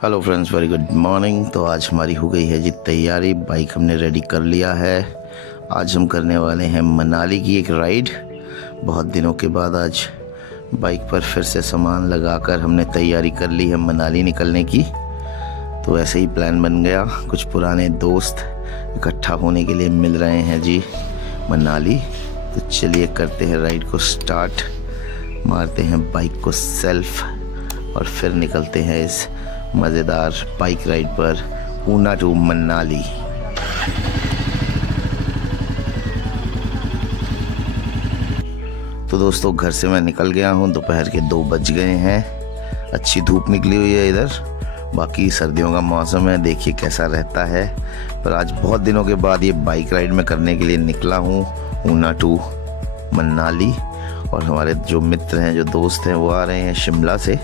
Hello friends, very good morning. तो आज हमारी हो गई है जी तैयारी, बाइक हमने रेडी कर लिया है। आज हम करने वाले हैं मनाली की एक राइड। बहुत दिनों के बाद आज बाइक पर फिर से सामान लगाकर हमने तैयारी कर ली है मनाली निकलने की। तो ऐसे ही प्लान बन गया, कुछ पुराने दोस्त इकट्ठा होने के लिए मिल रहे हैं जी मनाली। तो चलिए करते हैं राइड को स्टार्ट, मारते हैं बाइक को सेल्फ और फिर निकलते हैं इस मज़ेदार बाइक राइड पर ऊना टू मनाली। तो दोस्तों, घर से मैं निकल गया हूँ, दोपहर के 2 बज गए हैं। अच्छी धूप निकली हुई है इधर। बाकी सर्दियों का मौसम है, देखिए कैसा रहता है। पर आज बहुत दिनों के बाद ये बाइक राइड में करने के लिए निकला हूँ ऊना टू मनाली। और हमारे जो मित्र हैं, जो दोस्त हैं, वो आ रहे हैं शिमला से।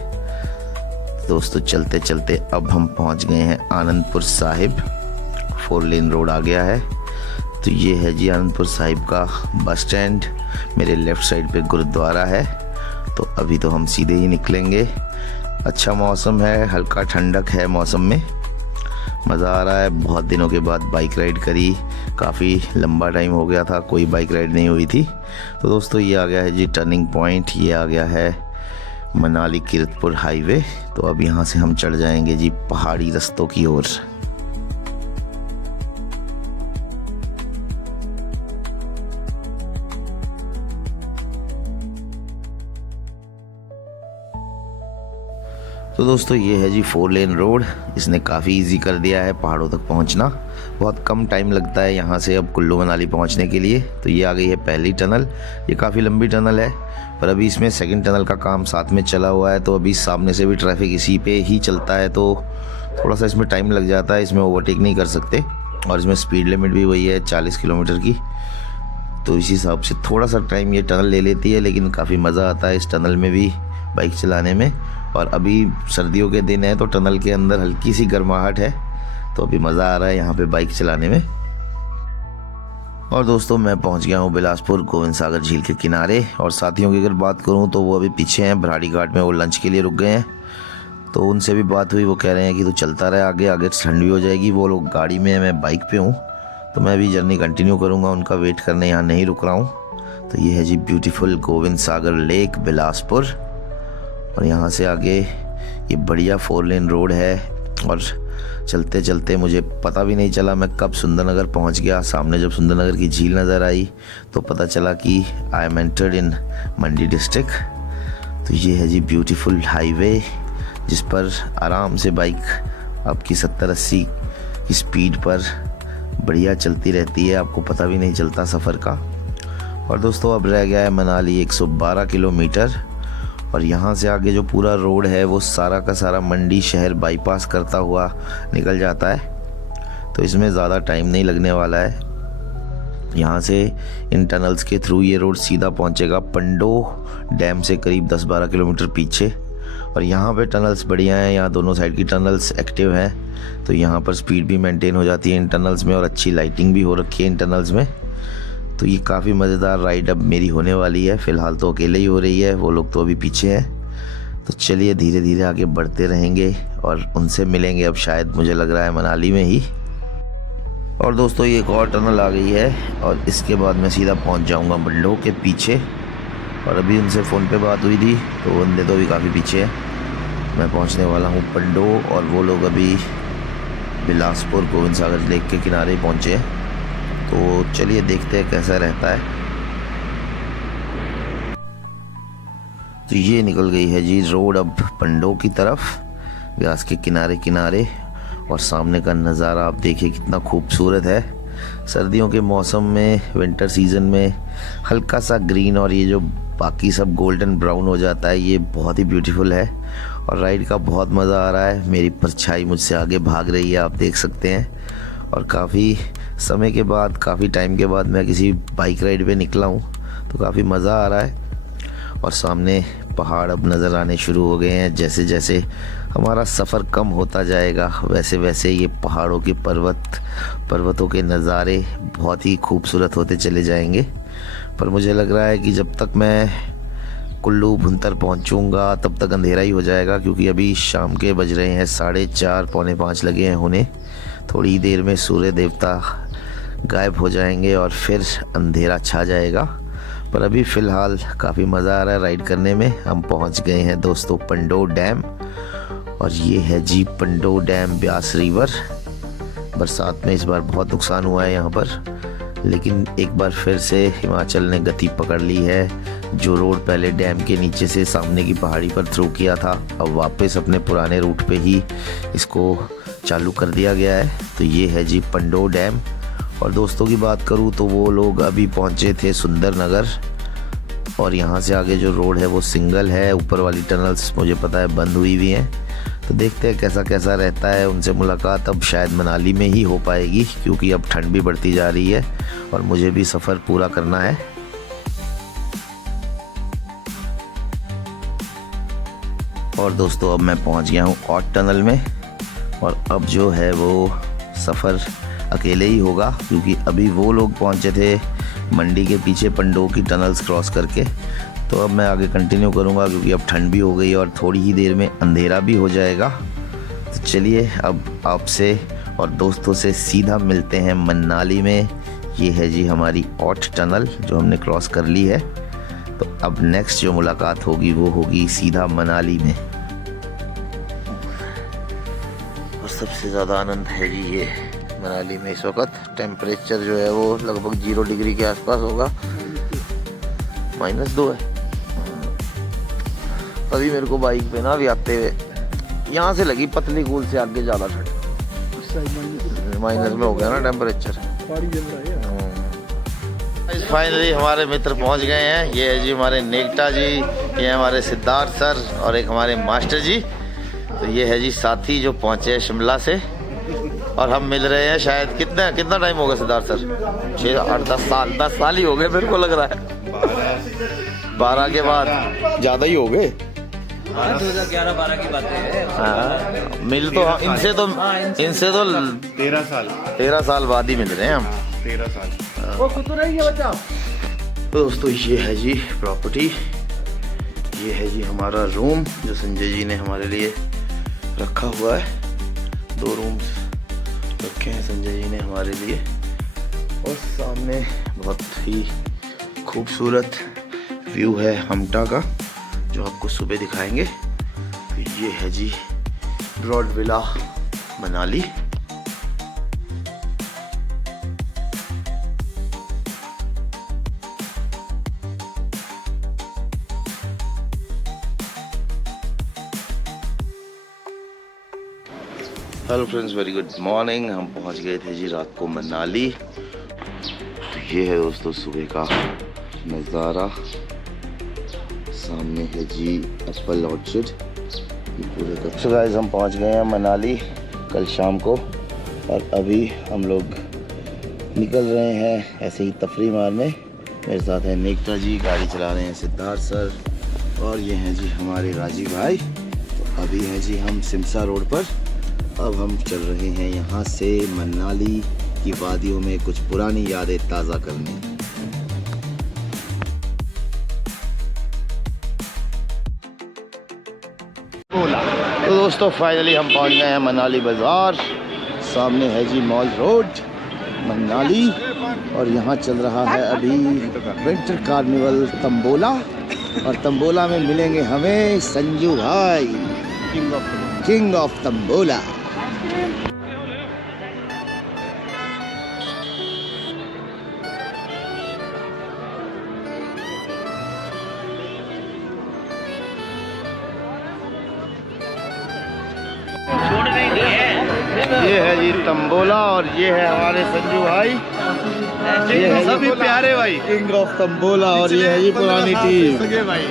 दोस्तों, चलते चलते अब हम पहुंच गए हैं आनंदपुर साहिब। 4 लेन रोड आ गया है। तो ये है जी आनंदपुर साहिब का बस स्टैंड। मेरे लेफ़्ट साइड पे गुरुद्वारा है। तो अभी तो हम सीधे ही निकलेंगे। अच्छा मौसम है, हल्का ठंडक है मौसम में, मज़ा आ रहा है। बहुत दिनों के बाद बाइक राइड करी, काफ़ी लंबा टाइम हो गया था कोई बाइक राइड नहीं हुई थी। तो दोस्तों, ये आ गया है जी टर्निंग पॉइंट, ये आ गया है मनाली कीरतपुर हाईवे। तो अब यहाँ से हम चढ़ जाएंगे जी पहाड़ी रास्तों की ओर। तो दोस्तों, ये है जी 4 लेन रोड। इसने काफ़ी इजी कर दिया है पहाड़ों तक पहुँचना। बहुत कम टाइम लगता है यहाँ से अब कुल्लू मनाली पहुँचने के लिए। तो ये आ गई है पहली टनल। ये काफ़ी लंबी टनल है, पर अभी इसमें सेकंड टनल का काम साथ में चला हुआ है। तो अभी सामने से भी ट्रैफिक इसी पे ही चलता है, तो थोड़ा सा इसमें टाइम लग जाता है। इसमें ओवरटेक नहीं कर सकते और इसमें स्पीड लिमिट भी वही है 40 किलोमीटर की। तो इसी हिसाब से थोड़ा सा टाइम ये टनल ले लेती है, लेकिन काफ़ी मज़ा आता है इस टनल में भी बाइक चलाने में। और अभी सर्दियों के दिन है तो टनल के अंदर हल्की सी गर्माहट है, तो अभी मज़ा आ रहा है यहाँ पे बाइक चलाने में। और दोस्तों, मैं पहुँच गया हूँ बिलासपुर गोविंद सागर झील के किनारे। और साथियों की अगर बात करूँ तो वो अभी पीछे हैं भराड़ी घाट में, वो लंच के लिए रुक गए हैं। तो उनसे भी बात हुई, वो कह रहे हैं कि तू चलता रहे आगे, आगे ठंड भी हो जाएगी। वो लोग गाड़ी में है, मैं बाइक पे हूँ, तो मैं भी जर्नी कंटिन्यू करूँगा, उनका वेट करने यहाँ नहीं रुक रहा हूँ। तो ये है जी ब्यूटीफुल गोविंद सागर लेक बिलासपुर। और यहाँ से आगे ये बढ़िया 4 लेन रोड है। और चलते चलते मुझे पता भी नहीं चला मैं कब सुंदरनगर पहुँच गया। सामने जब सुंदरनगर की झील नज़र आई तो पता चला कि I am entered in Mandi district. तो ये है जी ब्यूटीफुल हाईवे, जिस पर आराम से बाइक आपकी 70-80 की स्पीड पर बढ़िया चलती रहती है, आपको पता भी नहीं चलता सफ़र का। और दोस्तों, अब रह गया है मनाली 112 किलोमीटर। और यहाँ से आगे जो पूरा रोड है वो सारा का सारा मंडी शहर बाईपास करता हुआ निकल जाता है। तो इसमें ज़्यादा टाइम नहीं लगने वाला है। यहाँ से इन टनल्स के थ्रू ये रोड सीधा पहुँचेगा पंडो डैम से करीब 10-12 किलोमीटर पीछे। और यहाँ पे टनल्स बढ़िया हैं, यहाँ दोनों साइड की टनल्स एक्टिव हैं। तो यहाँ पर स्पीड भी मेंटेन हो जाती है इन टनल्स में, और अच्छी लाइटिंग भी हो रखी है इन टनल्स में। तो ये काफ़ी मज़ेदार राइड अब मेरी होने वाली है। फ़िलहाल तो अकेले ही हो रही है, वो लोग तो अभी पीछे हैं। तो चलिए धीरे धीरे आगे बढ़ते रहेंगे और उनसे मिलेंगे अब शायद, मुझे लग रहा है मनाली में ही। और दोस्तों, ये एक और टनल आ गई है और इसके बाद मैं सीधा पहुंच जाऊंगा मंडो के पीछे। और अभी उनसे फ़ोन पे बात हुई थी, तो बंदे तो अभी काफ़ी पीछे हैं। मैं पहुँचने वाला हूँ पंडो और वो लोग अभी बिलासपुर गोविंद सागर लेक के किनारे ही पहुँचे हैं। तो चलिए देखते हैं कैसा रहता है। तो ये निकल गई है जी रोड अब पंडो की तरफ, व्यास के किनारे किनारे। और सामने का नज़ारा आप देखिए कितना खूबसूरत है। सर्दियों के मौसम में, विंटर सीज़न में हल्का सा ग्रीन और ये जो बाकी सब गोल्डन ब्राउन हो जाता है, ये बहुत ही ब्यूटीफुल है। और राइड का बहुत मज़ा आ रहा है। मेरी परछाई मुझसे आगे भाग रही है, आप देख सकते हैं। और काफ़ी समय के बाद, काफ़ी टाइम के बाद मैं किसी बाइक राइड पे निकला हूँ, तो काफ़ी मज़ा आ रहा है। और सामने पहाड़ अब नज़र आने शुरू हो गए हैं। जैसे जैसे हमारा सफ़र कम होता जाएगा, वैसे वैसे ये पहाड़ों के पर्वतों के नज़ारे बहुत ही खूबसूरत होते चले जाएंगे। पर मुझे लग रहा है कि जब तक मैं कुल्लू भुंतर पहुंचूंगा तब तक अंधेरा ही हो जाएगा, क्योंकि अभी शाम के बज रहे हैं 4:30 पौने 5 लगे हैं होने। थोड़ी देर में सूर्य देवता गायब हो जाएंगे और फिर अंधेरा छा जाएगा। पर अभी फ़िलहाल काफ़ी मज़ा आ रहा है राइड करने में। हम पहुंच गए हैं दोस्तों पंडो डैम, और ये है जी पंडो डैम ब्यास रिवर। बरसात में इस बार बहुत नुकसान हुआ है यहाँ पर, लेकिन एक बार फिर से हिमाचल ने गति पकड़ ली है। जो रोड पहले डैम के नीचे से सामने की पहाड़ी पर थ्रू किया था, अब वापस अपने पुराने रूट पे ही इसको चालू कर दिया गया है। तो ये है जी पंडो डैम। और दोस्तों की बात करूँ तो वो लोग अभी पहुँचे थे सुंदरनगर, और यहाँ से आगे जो रोड है वो सिंगल है। ऊपर वाली टनल्स मुझे पता है बंद हुई हुई हैं। तो देखते हैं कैसा कैसा रहता है। उनसे मुलाकात अब शायद मनाली में ही हो पाएगी, क्योंकि अब ठंड भी बढ़ती जा रही है और मुझे भी सफ़र पूरा करना है। और दोस्तों अब मैं पहुंच गया हूँ ऑट टनल में, और अब जो है वो सफ़र अकेले ही होगा, क्योंकि अभी वो लोग पहुंचे थे मंडी के पीछे पंडो की टनल्स क्रॉस करके। तो अब मैं आगे कंटिन्यू करूंगा, क्योंकि अब ठंड भी हो गई और थोड़ी ही देर में अंधेरा भी हो जाएगा। तो चलिए अब आपसे और दोस्तों से सीधा मिलते हैं मनाली में। ये है जी हमारी ऑट टनल जो हमने क्रॉस कर ली है। तो अब नेक्स्ट जो मुलाकात होगी वो होगी सीधा मनाली में। और सबसे ज़्यादा आनंद है जी ये मनाली में इस वक्त। टेम्परेचर जो है वो लगभग 0 डिग्री के आसपास होगा, -2 है। अभी मेरे को बाइक पे ना भी आते हुए यहाँ से लगी पतली कूल से आगे ज़्यादा ठंड, माइनस में हो गया ना टेम्परेचर। फाइनली हमारे मित्र पहुँच गए हैं। ये है जी हमारे नेगटा जी, ये हमारे सिद्धार्थ सर, और एक हमारे मास्टर जी। तो ये है जी साथी जो पहुँचे हैं शिमला से, और हम मिल रहे हैं शायद कितना टाइम होगा सिद्धार्थ सर? 6, 8, 10 साल ही हो गए मेरे को लग रहा है। 12 के बाद ज़्यादा ही हो गए। 2011-12 की बातें हैं। हाँ, मिल तो इनसे तो 13 साल बाद ही मिल रहे हैं हम। 13 साल। वो खुद तो नहीं है बच्चा। तो दोस्तों ये है जी प्रॉपर्टी, ये है जी हमारा रूम जो संजय जी ने हमारे लिए रखा हुआ है। 2 रूम्स रखे हैं संजय जी ने हमारे लिए, और सामने बहुत ही खूबसूरत व्यू है हमटा का, जो आपको सुबह दिखाएंगे। तो ये है जी Broad Villa Manali. Hello friends, very good morning. हम पहुंच गए थे जी रात को मनाली। तो ये है दोस्तों सुबह का नज़ारा। सामने है जी एप्पल ऑर्चर्ड। पूरे का तो गाइस हम पहुंच गए हैं मनाली कल शाम को, और अभी हम लोग निकल रहे हैं ऐसे ही तफरी मारने। मेरे साथ है नेगटा जी, गाड़ी चला रहे हैं सिद्धार्थ सर, और ये हैं जी हमारे राजीव भाई। तो अभी हैं जी हम सिमसा रोड पर। अब हम चल रहे हैं यहाँ से मनाली की वादियों में कुछ पुरानी यादें ताज़ा करने। तो दोस्तों फाइनली हम पहुँच गए हैं मनाली बाज़ार। सामने है जी मॉल रोड मनाली, और यहाँ चल रहा है अभी विंटर कार्निवल तंबोला, और तंबोला में मिलेंगे हमें संजू भाई, किंग ऑफ तंबोला। ये है जी तंबोला, और ये है हमारे संजू भाई, ये है सभी प्यारे भाई, किंग ऑफ तंबोला, और ये है जी पुरानी टीम। भाई।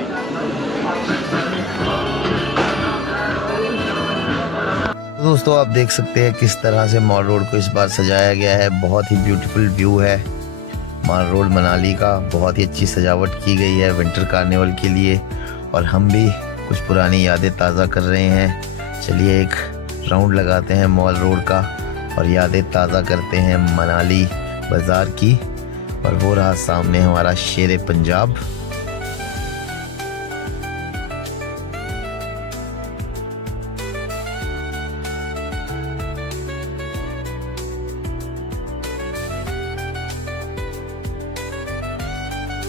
दोस्तों आप देख सकते हैं किस तरह से मॉल रोड को इस बार सजाया गया है। बहुत ही ब्यूटीफुल व्यू है मॉल रोड मनाली का। बहुत ही अच्छी सजावट की गई है विंटर कार्निवल के लिए, और हम भी कुछ पुरानी यादें ताज़ा कर रहे हैं। चलिए एक राउंड लगाते हैं मॉल रोड का और यादें ताज़ा करते हैं मनाली बाज़ार की। और वो रहा सामने हमारा शेर पंजाब।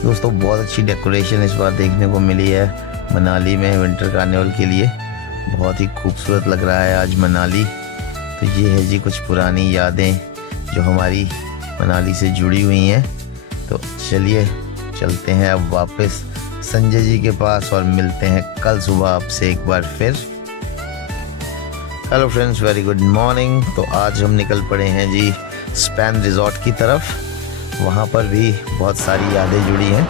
दोस्तों बहुत अच्छी डेकोरेशन इस बार देखने को मिली है मनाली में विंटर कार्निवल के लिए। बहुत ही खूबसूरत लग रहा है आज मनाली। तो ये है जी कुछ पुरानी यादें जो हमारी मनाली से जुड़ी हुई हैं। तो चलिए चलते हैं अब वापस संजय जी के पास और मिलते हैं कल सुबह आपसे एक बार फिर। Hello friends, very good morning. तो आज हम निकल पड़े हैं जी स्पैन रिजॉर्ट की तरफ। वहाँ पर भी बहुत सारी यादें जुड़ी हैं।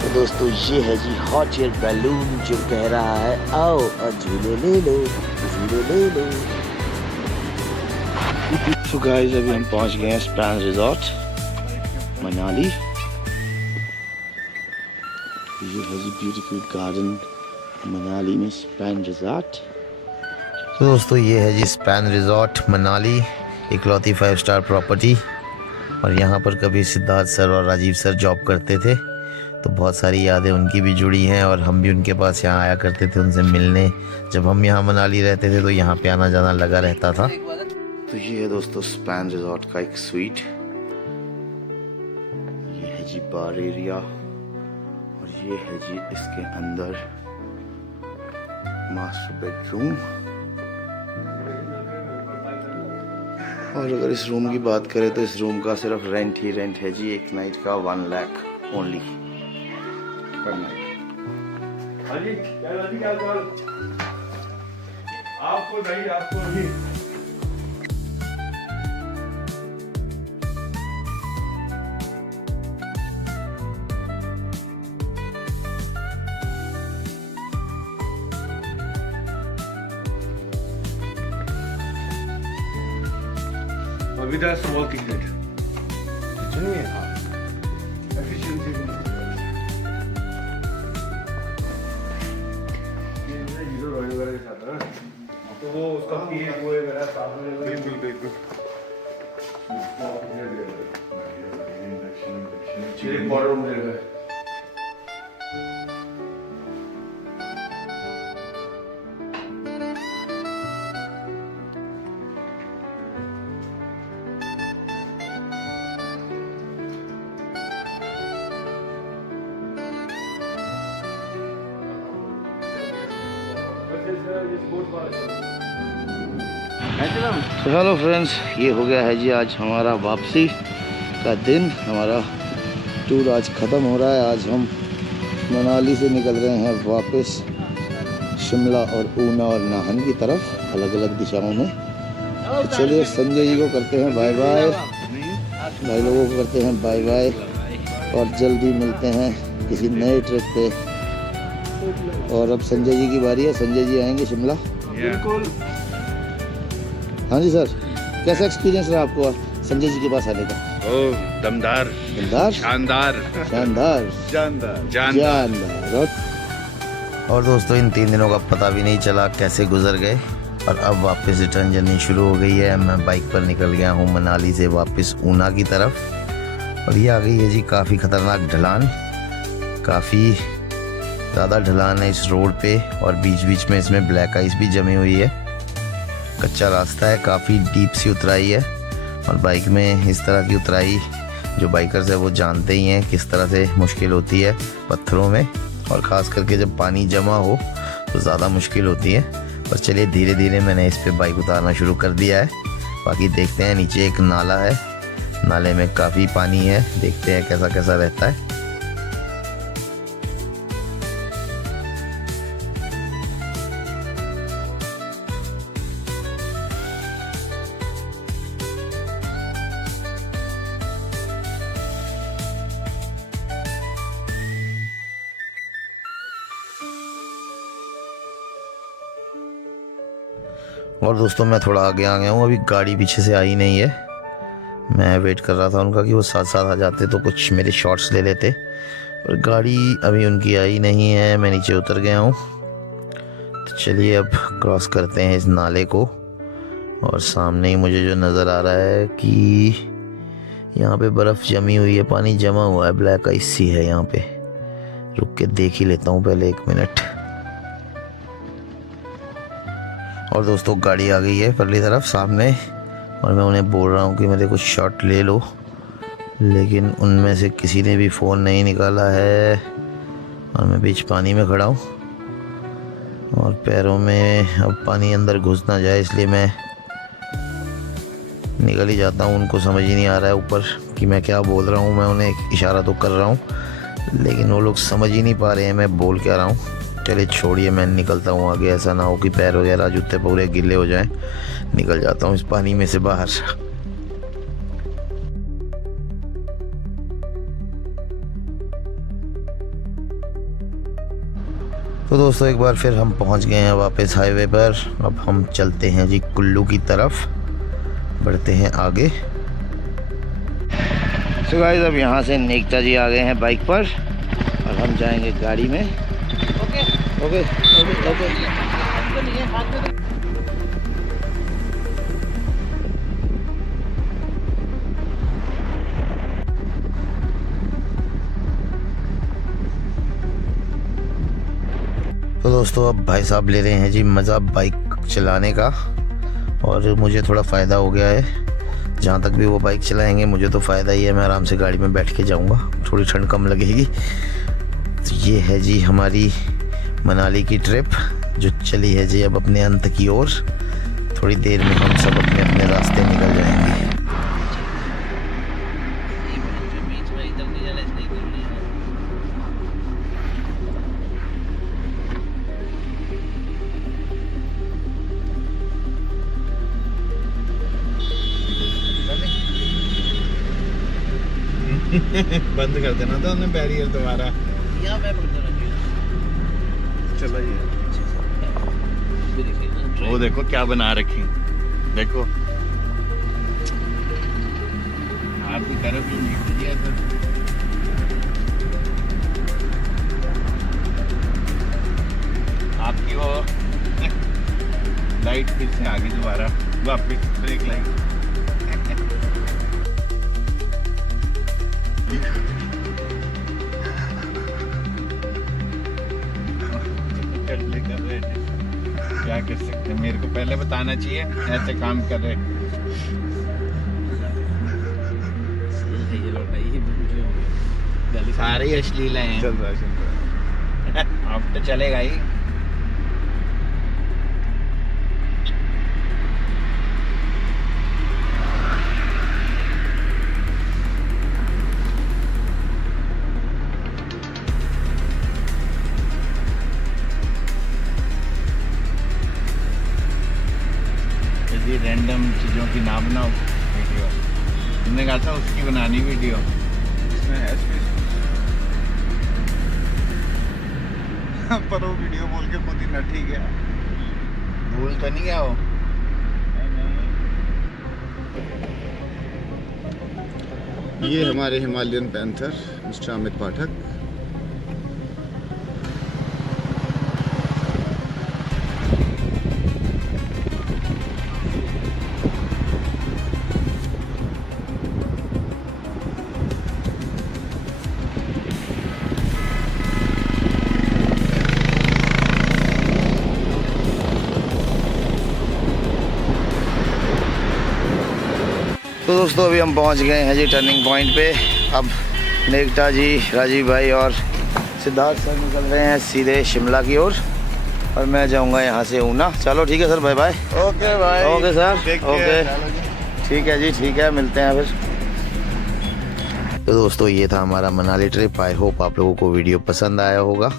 तो दोस्तों ये है जी हॉट एयर बैलून जो कह रहा है आओ और झूले ले लो, झूले ले लो। तो गाइस अभी हम पहुँच गए हैं स्पैन रिजॉर्ट मनाली। ये है जी ब्यूटीफुल गार्डन मनाली में स्पैन रिजॉर्ट। तो दोस्तों ये है जी स्पैन रिजॉर्ट मनाली, इकलौती 5 स्टार प्रॉपर्टी। और यहाँ पर कभी सिद्धार्थ सर और राजीव सर जॉब करते थे, तो बहुत सारी यादें उनकी भी जुड़ी हैं। और हम भी उनके पास यहाँ आया करते थे उनसे मिलने। जब हम यहाँ मनाली रहते थे तो यहाँ पे आना जाना लगा रहता था। तो ये है दोस्तों स्पैन रिजॉर्ट का एक स्वीट। ये है जी बार एरिया और ये है जी इसके अंदर मास्टर बेडरूम। और अगर इस रूम की बात करें तो इस रूम का सिर्फ रेंट ही रेंट है जी, एक नाइट का 1 लाख ओनली पर नाइट। आपको नहीं, आपको नहीं। अभी दैट्स वर्किंग इट सुनिए। हाँ एफिशिएंसी ये जीरो रॉयल वगैरह के साथ है, तो वो उसका पीस वो है मेरा साथ में। बिल्कुल बिल्कुल एक बॉर्डर रूम दे रहा है। तो हेलो फ्रेंड्स, ये हो गया है जी आज हमारा वापसी का दिन। हमारा टूर आज ख़त्म हो रहा है। आज हम मनाली से निकल रहे हैं वापस शिमला और ऊना और नाहन की तरफ, अलग अलग दिशाओं में। तो चलिए संजय जी को करते हैं बाय बाय, भाई लोगों को करते हैं बाय बाय और जल्दी मिलते हैं किसी नए ट्रिप पे। और अब संजय जी की बारी है, संजय जी आएंगे शिमला। बिल्कुल। हाँ जी सर, कैसा एक्सपीरियंस रहा आपको संजय जी के पास आने का? ओह दमदार, दमदार, शानदार, शानदार, जानदार, जानदार। और दोस्तों इन 3 दिनों का पता भी नहीं चला कैसे गुजर गए। और अब वापस रिटर्न जर्नी शुरू हो गई है। मैं बाइक पर निकल गया हूँ मनाली से वापस ऊना की तरफ। और ये आ गई है जी काफ़ी ख़तरनाक ढलान, काफ़ी ज़्यादा ढलान है इस रोड पे। और बीच बीच में इसमें ब्लैक आइस भी जमी हुई है। कच्चा रास्ता है, काफ़ी डीप सी उतराई है। और बाइक में इस तरह की उतराई जो बाइकर्स है वो जानते ही हैं किस तरह से मुश्किल होती है पत्थरों में। और ख़ास करके जब पानी जमा हो तो ज़्यादा मुश्किल होती है। पर चलिए धीरे धीरे मैंने इस पे बाइक उतारना शुरू कर दिया है। बाकी देखते हैं, नीचे एक नाला है, नाले में काफ़ी पानी है, देखते हैं कैसा कैसा रहता है। और दोस्तों मैं थोड़ा आगे आ गया हूँ, अभी गाड़ी पीछे से आई नहीं है। मैं वेट कर रहा था उनका कि वो साथ साथ आ जाते तो कुछ मेरे शॉट्स ले लेते, पर गाड़ी अभी उनकी आई नहीं है। मैं नीचे उतर गया हूँ। तो चलिए अब क्रॉस करते हैं इस नाले को। और सामने ही मुझे जो नज़र आ रहा है कि यहाँ पे बर्फ़ जमी हुई है, पानी जमा हुआ है, ब्लैक आइस सी है यहाँ पे। रुक के देख ही लेता हूँ पहले 1 मिनट। और दोस्तों गाड़ी आ गई है परली तरफ सामने, और मैं उन्हें बोल रहा हूँ कि मेरे कुछ शॉट ले लो। लेकिन उनमें से किसी ने भी फ़ोन नहीं निकाला है और मैं बीच पानी में खड़ा हूँ और पैरों में अब पानी अंदर घुस ना जाए इसलिए मैं निकल ही जाता हूँ। उनको समझ ही नहीं आ रहा है ऊपर कि मैं क्या बोल रहा हूँ। मैं उन्हें इशारा तो कर रहा हूँ लेकिन वो लोग समझ ही नहीं पा रहे हैं मैं बोल क्या रहा हूँ। चलिए छोड़िए, मैं निकलता हूँ आगे। ऐसा ना हो कि पैर वगैरह जूते पूरे गिले हो जाएं। निकल जाता हूँ इस पानी में से बाहर। तो दोस्तों एक बार फिर हम पहुंच गए हैं वापस हाईवे पर। अब हम चलते हैं जी कुल्लू की तरफ, बढ़ते हैं आगे। तो गाइस अब यहाँ से नेकता जी आ गए हैं बाइक पर और हम जाएंगे गाड़ी में। Okay okay okay okay. तो दोस्तों अब भाई साहब ले रहे हैं जी मज़ा बाइक चलाने का और मुझे थोड़ा फ़ायदा हो गया है। जहाँ तक भी वो बाइक चलाएंगे मुझे तो फ़ायदा ही है, मैं आराम से गाड़ी में बैठ के जाऊँगा, थोड़ी ठंड कम लगेगी। तो ये है जी हमारी मनाली की ट्रिप जो चली है जी अब अपने अंत की ओर। थोड़ी देर में हम सब अपने अपने रास्ते निकल जाएंगे। बंद कर देना था उन्हें बैरियर दोबारा। यहाँ पे पकड़ रखी चलो ये है। वो देखो क्या बना रखी, देखो आप भी तरफ ही नहीं दिया तो आपकी वो लाइट फिर से आगे दोबारा वापस ब्रेक लाइट। कर रहे थे, क्या कर सकते हैं, मेरे को पहले बताना चाहिए ऐसे काम कर रहे। सारे ही अश्लील हैं। चल रहा अब तो चलेगा ही। रैंडम चीज़ों की ना बनाओ वीडियो। तुमने कहा था उसकी बनानी वीडियो, इसमें है स्पेस। पर वो वीडियो बोल के खुद ही न ठीक है, भूल तो नहीं गया वो। ये हमारे हिमालयन पैंथर मिस्टर अमित पाठक। तो दोस्तों अभी हम पहुंच गए हैं जी टर्निंग पॉइंट पे। अब नेकता जी, राजीव भाई और सिद्धार्थ सर निकल रहे हैं सीधे शिमला की ओर और मैं जाऊंगा यहाँ से ऊना। चलो ठीक है सर, बाय बाय। ओके भाई, ओके सर, ओके ओके ठीक है जी, ठीक है, मिलते हैं फिर। तो दोस्तों ये था हमारा मनाली ट्रिप। आई होप आप लोगों को वीडियो पसंद आया होगा।